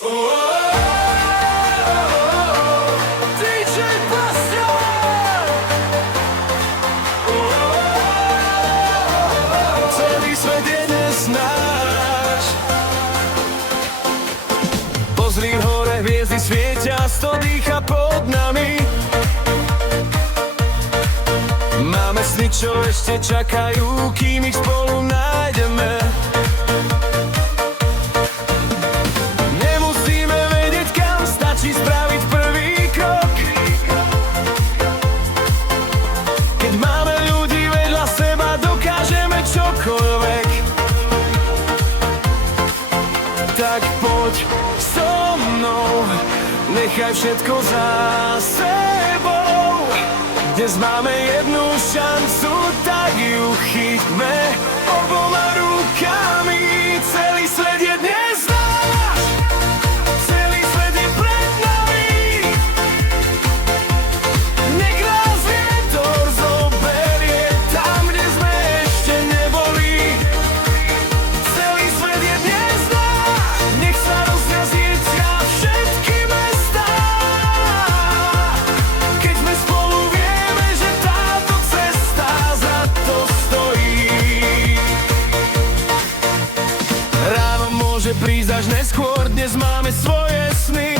DJ Bastian. Celý svet je dnes náš. Pozri hore, hviezdy svietia, sto dýcha pod nami. Máme sny, čo ešte čakajú, kým ich spolu nájdeme. Nemusíme vedieť kam, stačí spraviť prvý krok. Keď máme ľudí vedľa seba, dokážeme čokoľvek. Tak poď so mnou, nechaj všetko za sebou. Dnes máme jednu šancu, tak ju chyťme oboma rukami. Celý svet je dnes náš, celý svet je pred nami. Nech nás vietor zoberie tam, kde sme ešte neboli. Celý svet je dnes náš, nech sa rozjazdia všetky mestá. Keď sme spolu, vieme, že táto cesta za to stojí. Ráno môže prísť až neskôr, dnes máme svoje sny.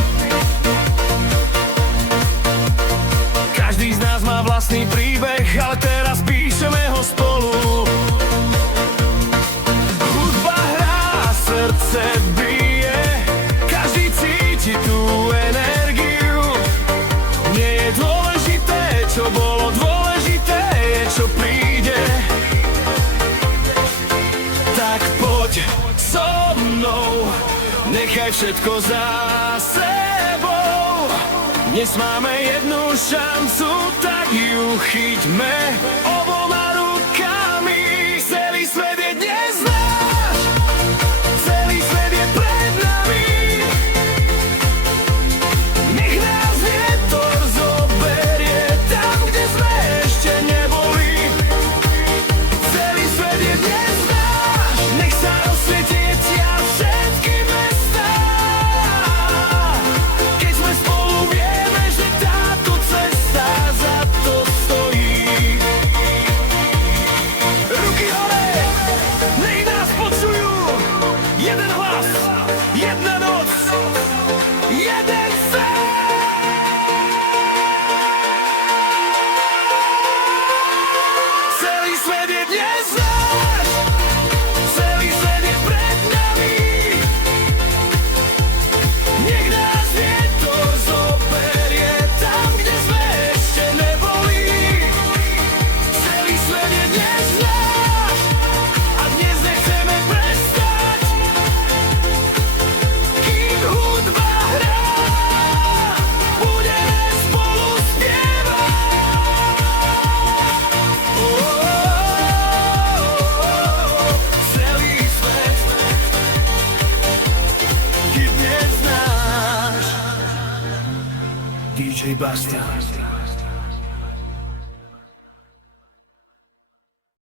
Každý z nás má vlastný príbeh, ale teraz píšeme ho spolu. Hudba hrá, srdce bije, každý cíti tú energiu. Nie je dôležité, čo bolo, dôležité je, čo príde. Tak poď so mnou, nechaj všetko za sebou. Dnes máme jednu šancu, tak ju chyťme oboma rukami. Celý svet je dnes náš, celý svet je pred nami. Nech nás vietor zoberie tam, kde sme ešte neboli. Celý svet je dnes náš, nech sa rozsvietia všetky mestá. Keď sme spolu, vieme, že táto cesta za to stojí. Ruky hore, nech nás počujú. Jeden hlas, jedna noc, jeden sen. Celý svet je dnes náš, celý svet je pred nami. Nech nás vietor zoberie tam, kde sme ešte neboli. Celý svet je dnes náš a dnes nechceme prestať. Kým hudba hrá, budeme spolu spievať. Celý svet je dnes náš. DJ Bastian.